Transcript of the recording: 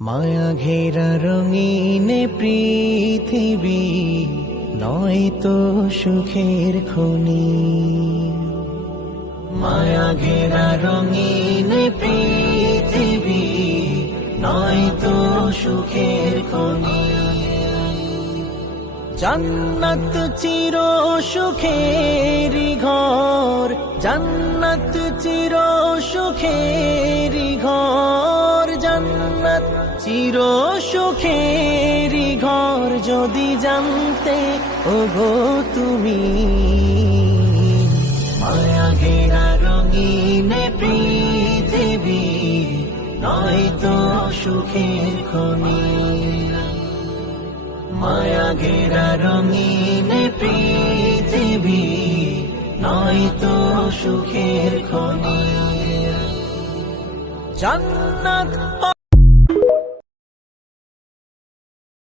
মায়া ঘেরা রঙিন পৃথিবী নয় তো সুখের খনি। মায়া ঘেরা রঙিন পৃথিবী নয় তো সুখের খনি। জান্নাত চির সুখের ঘর, জান্নাত চির সুখের ঘর, জান্নাত চির সুখের ঘর যদি জানতে ওগো তুমি। মায়া ঘেরা রঙিন পৃথিবী নয় তো সুখের খনি। মায়া ঘেরা রঙিন পৃথিবী নয় তো সুখের খনি। জান্নাত